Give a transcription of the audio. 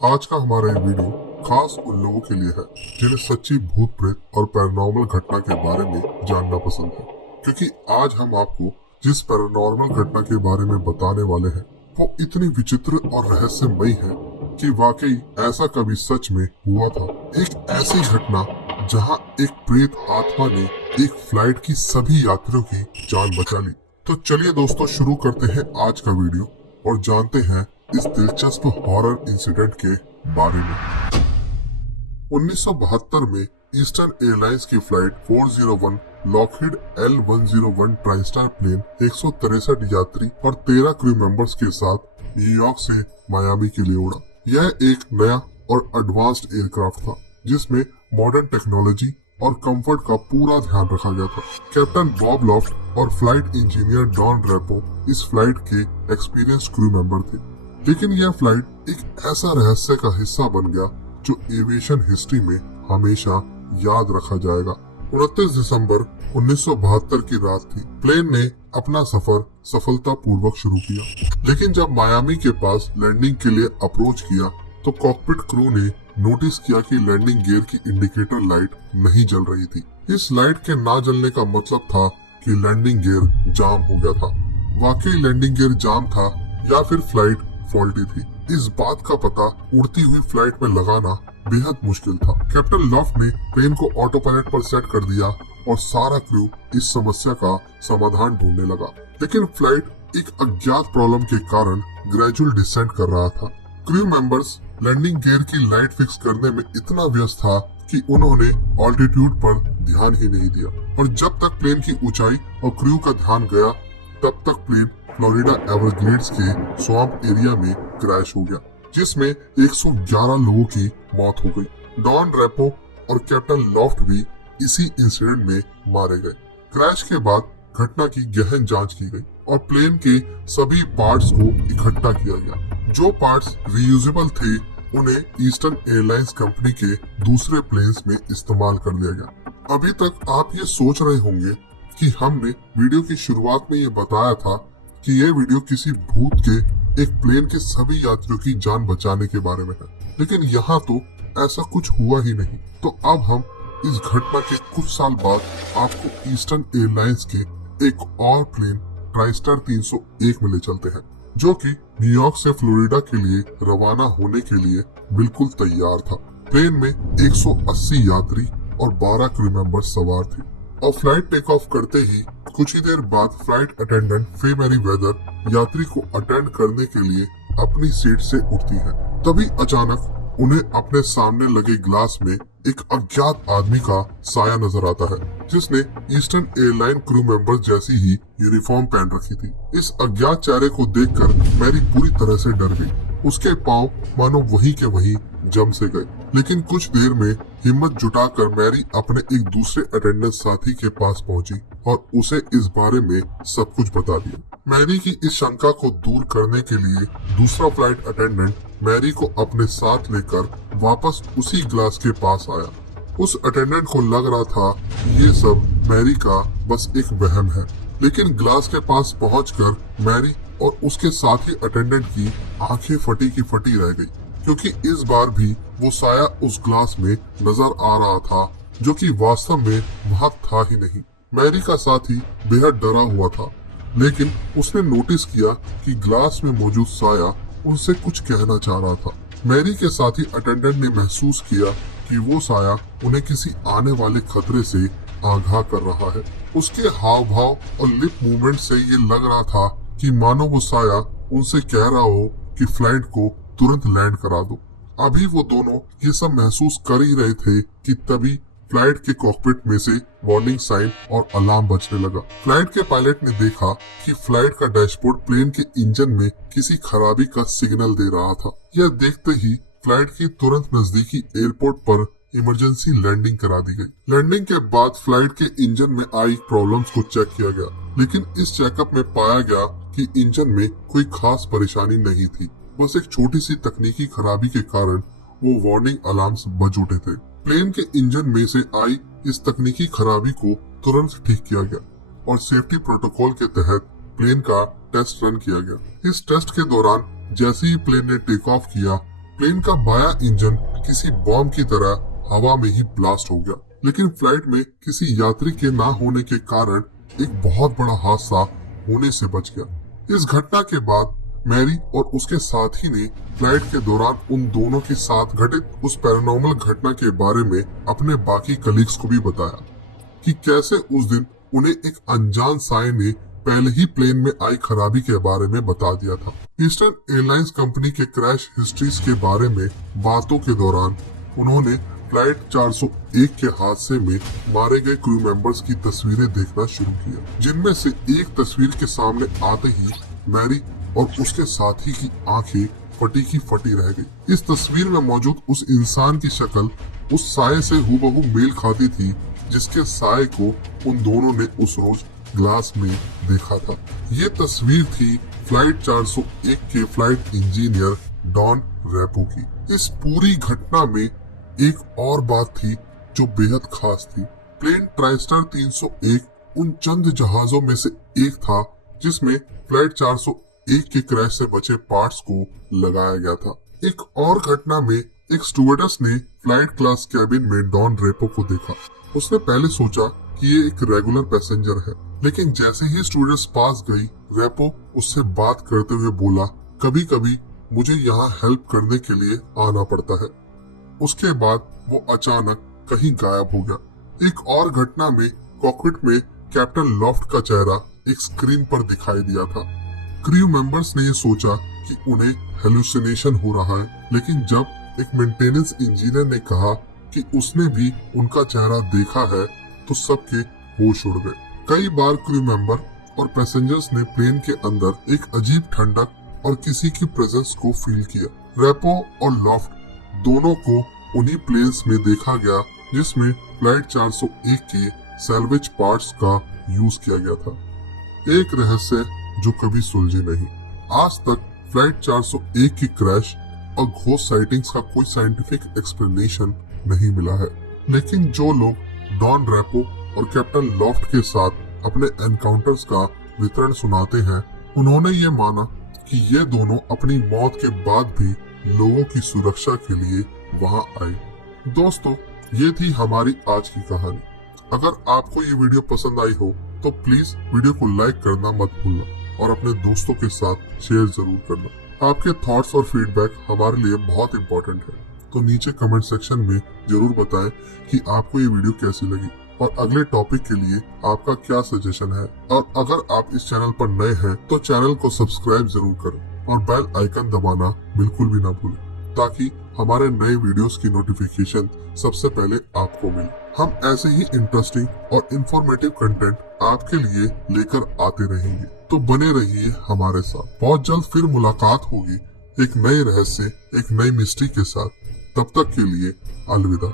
आज का हमारा ये वीडियो खास उन लोगों के लिए है जिन्हें सच्ची भूत प्रेत और पैरानॉर्मल घटना के बारे में जानना पसंद है, क्योंकि आज हम आपको जिस पैरानॉर्मल घटना के बारे में बताने वाले हैं वो इतनी विचित्र और रहस्यमयी है कि वाकई ऐसा कभी सच में हुआ था। एक ऐसी घटना जहां एक प्रेत आत्मा ने एक फ्लाइट की सभी यात्रियों की जान बचा ली। तो चलिए दोस्तों, शुरू करते हैं आज का वीडियो और जानते हैं इस दिलचस्प हॉरर इंसिडेंट के बारे में। 1972 में ईस्टर्न एयरलाइंस की flight 401 Lockheed L101 Tristar plane 163 यात्री और 13 क्रू मेंबर्स के साथ न्यूयॉर्क से मायामी के लिए उड़ा। यह एक नया और एडवांस्ड एयरक्राफ्ट था जिसमें मॉडर्न टेक्नोलॉजी और कंफर्ट का पूरा ध्यान रखा गया था। कैप्टन बॉब लॉफ्ट और फ्लाइट इंजीनियर डॉन ड्रेपो इस फ्लाइट के एक्सपीरियंस क्रू मेंबर थे, लेकिन यह फ्लाइट एक ऐसा रहस्य का हिस्सा बन गया जो एविएशन हिस्ट्री में हमेशा याद रखा जाएगा। 29 दिसंबर 1972 की रात थी। प्लेन ने अपना सफर सफलतापूर्वक शुरू किया, लेकिन जब मायामी के पास लैंडिंग के लिए अप्रोच किया तो कॉकपिट क्रू ने नोटिस किया कि लैंडिंग गियर की इंडिकेटर लाइट नहीं जल रही थी। इस लाइट के ना जलने का मतलब था कि लैंडिंग गियर जाम हो गया था। वाकई लैंडिंग गियर जाम था या फिर फ्लाइट फॉल्टी थी, इस बात का पता उड़ती हुई फ्लाइट में लगाना बेहद मुश्किल था। कैप्टन लॉफ्ट ने प्लेन को ऑटो पायलट पर सेट कर दिया और सारा क्रू इस समस्या का समाधान ढूंढने लगा, लेकिन फ्लाइट एक अज्ञात प्रॉब्लम के कारण ग्रेजुअल डिसेंट कर रहा था। क्रू मेंबर्स लैंडिंग गियर की लाइट फिक्स करने में इतना व्यस्त था कि उन्होंने ऑल्टीट्यूड पर ध्यान ही नहीं दिया, और जब तक प्लेन की ऊंचाई और क्रू का ध्यान गया तब तक प्लेन फ्लोरिडा एवरग्लेड्स के स्वैम्प एरिया में क्रैश हो गया, जिसमें 111 लोगों की मौत हो गई। डॉन ड्रेपो और कैप्टन लॉफ्ट भी इसी इंसिडेंट में मारे गए। क्रैश के बाद घटना की गहन जांच की गई और प्लेन के सभी पार्ट्स को इकट्ठा किया गया। जो पार्ट्स रीयूजेबल थे उन्हें ईस्टर्न एयरलाइंस कंपनी के दूसरे प्लेन्स में इस्तेमाल कर लिया गया। अभी तक आप ये सोच रहे होंगे कि हमने वीडियो की शुरुआत में ये बताया था कि ये वीडियो किसी भूत के एक प्लेन के सभी यात्रियों की जान बचाने के बारे में है, लेकिन यहाँ तो ऐसा कुछ हुआ ही नहीं। तो अब हम इस घटना के कुछ साल बाद आपको ईस्टर्न एयरलाइंस के एक और प्लेन ट्राइस्टार 301 में ले चलते हैं, जो कि न्यूयॉर्क से फ्लोरिडा के लिए रवाना होने के लिए बिल्कुल तैयार था। प्लेन में 180 यात्री और 12 क्रू मेंबर सवार थे और फ्लाइट टेक ऑफ करते ही कुछ ही देर बाद फ्लाइट अटेंडेंट फे मैरी वेदर यात्री को अटेंड करने के लिए अपनी सीट से उठती है। तभी अचानक उन्हें अपने सामने लगे ग्लास में एक अज्ञात आदमी का साया नजर आता है, जिसने ईस्टर्न एयरलाइन क्रू मेंबर जैसी ही यूनिफॉर्म पहन रखी थी। इस अज्ञात चेहरे को देखकर मैरी पूरी तरह से डर गई। उसके पांव मानो वहीं के वहीं जम से गए, लेकिन कुछ देर में हिम्मत जुटाकर मैरी अपने एक दूसरे अटेंडेंट साथी के पास पहुंची और उसे इस बारे में सब कुछ बता दिया। मैरी की इस शंका को दूर करने के लिए दूसरा फ्लाइट अटेंडेंट मैरी को अपने साथ लेकर वापस उसी ग्लास के पास आया। उस अटेंडेंट को लग रहा था ये सब मैरी का बस एक वहम है, लेकिन ग्लास के पास पहुंचकर मैरी और उसके साथी अटेंडेंट की आंखें फटी की फटी रह गई, क्योंकि इस बार भी वो साया उस ग्लास में नजर आ रहा था जो कि वास्तव में वहाँ था ही नहीं। मैरी का साथी बेहद डरा हुआ था, लेकिन उसने नोटिस किया कि ग्लास में मौजूद साया उनसे कुछ कहना चाह रहा था। मैरी के साथी अटेंडेंट ने महसूस किया कि वो साया उन्हें किसी आने वाले खतरे से आगाह कर रहा है। उसके हाव भाव और लिप मूवमेंट से ये लग रहा था कि मानो वो साया उनसे कह रहा हो कि फ्लाइट को तुरंत लैंड करा दो। अभी वो दोनों ये सब महसूस कर ही रहे थे कि तभी फ्लाइट के कॉकपिट में से वार्निंग साइन और अलार्म बजने लगा। फ्लाइट के पायलट ने देखा कि फ्लाइट का डैशबोर्ड प्लेन के इंजन में किसी खराबी का सिग्नल दे रहा था। यह देखते ही फ्लाइट की तुरंत नजदीकी एयरपोर्ट पर इमरजेंसी लैंडिंग करा दी गई। लैंडिंग के बाद फ्लाइट के इंजन में आई प्रॉब्लम्स को चेक किया गया, लेकिन इस चेकअप में पाया गया कि इंजन में कोई खास परेशानी नहीं थी। बस एक छोटी सी तकनीकी खराबी के कारण वो वार्निंग अलार्म्स बज उठे थे। प्लेन के इंजन में से आई इस तकनीकी खराबी को तुरंत ठीक किया गया और सेफ्टी प्रोटोकॉल के तहत प्लेन का टेस्ट रन किया गया। इस टेस्ट के दौरान जैसे ही प्लेन ने टेक ऑफ किया प्लेन का बायां इंजन किसी बॉम्ब की तरह हवा में ही ब्लास्ट हो गया, लेकिन फ्लाइट में किसी यात्री के ना होने के कारण एक बहुत बड़ा हादसा होने से बच गया। इस घटना के बाद मैरी और उसके साथी ने फ्लाइट के दौरान उन दोनों के साथ घटित उस पैरानॉर्मल घटना के बारे में अपने बाकी कलीग्स को भी बताया कि कैसे उस दिन उन्हें एक अनजान साए ने पहले ही प्लेन में आई खराबी के बारे में बता दिया था। ईस्टर्न एयरलाइंस कंपनी के क्रैश हिस्ट्रीज के बारे में बातों के दौरान उन्होंने फ्लाइट 401 के हादसे में मारे गए क्रू मेंबर्स की तस्वीरें देखना शुरू किया, जिनमें से एक तस्वीर के सामने आते ही मैरी और उसके साथी की आंखें फटी की फटी रह गई। इस तस्वीर में मौजूद उस इंसान की शक्ल उस साए से हूबहू मेल खाती थी जिसके साए को उन दोनों ने उस रोज ग्लास में देखा था। ये तस्वीर थी फ्लाइट 401 के फ्लाइट इंजीनियर डॉन रेपो की। इस पूरी घटना में एक और बात थी जो बेहद खास थी। प्लेन ट्राइस्टार 301 उन चंद जहाजों में से एक था जिसमें फ्लाइट 401 के क्रैश से बचे पार्ट्स को लगाया गया था। एक और घटना में एक स्टुवर्डेस ने फ्लाइट क्लास कैबिन में डॉन रेपो को देखा। उसने पहले सोचा कि ये एक रेगुलर पैसेंजर है, लेकिन जैसे ही स्टुवर्डेस पास गई, रेपो उससे बात करते हुए बोला, कभी कभी मुझे यहाँ हेल्प करने के लिए आना पड़ता है। उसके बाद वो अचानक कहीं गायब हो गया। एक और घटना में कॉकपिट में कैप्टन लॉफ्ट का चेहरा एक स्क्रीन पर दिखाई दिया था। क्रू मेंबर्स ने ये सोचा कि उन्हें हेलुसिनेशन हो रहा है, लेकिन जब एक मेंटेनेंस इंजीनियर ने कहा कि उसने भी उनका चेहरा देखा है तो सबके होश उड़ गए। कई बार क्रू मेंबर और पैसेंजर्स ने प्लेन के अंदर एक अजीब ठंडक और किसी की प्रेजेंस को फील किया। रेपो और लॉफ्ट दोनों को उन्हीं प्लेन्स में देखा गया जिसमें फ्लाइट 401 के सैल्वेज पार्ट्स का यूज किया गया था। एक रहस्य जो कभी सुलझे नहीं। आज तक फ्लाइट 401 की क्रैश और घोस्ट साइटिंग्स का कोई साइंटिफिक एक्सप्लेनेशन नहीं मिला है, लेकिन जो लोग डॉन रेपो और कैप्टन लॉफ्ट के साथ अपने एनकाउंटर्स का वितरण सुनाते हैं, उन्होंने ये माना कि ये दोनों अपनी मौत के बाद भी लोगों की सुरक्षा के लिए वहां आए। दोस्तों, ये थी हमारी आज की कहानी। अगर आपको ये वीडियो पसंद आई हो तो प्लीज वीडियो को लाइक करना मत भूलना और अपने दोस्तों के साथ शेयर जरूर करना। आपके थॉट्स और फीडबैक हमारे लिए बहुत इम्पोर्टेंट है, तो नीचे कमेंट सेक्शन में जरूर बताएं कि आपको ये वीडियो कैसी लगी और अगले टॉपिक के लिए आपका क्या सजेशन है। और अगर आप इस चैनल पर नए हैं तो चैनल को सब्सक्राइब जरूर करें और बेल आइकन दबाना बिल्कुल भी ना भूलें, ताकि हमारे नए वीडियोस की नोटिफिकेशन सबसे पहले आपको मिले। हम ऐसे ही इंटरेस्टिंग और इंफॉर्मेटिव कंटेंट आपके लिए लेकर आते रहेंगे, तो बने रहिए हमारे साथ। बहुत जल्द फिर मुलाकात होगी एक नए रहस्य, एक नई मिस्ट्री के साथ। तब तक के लिए अलविदा।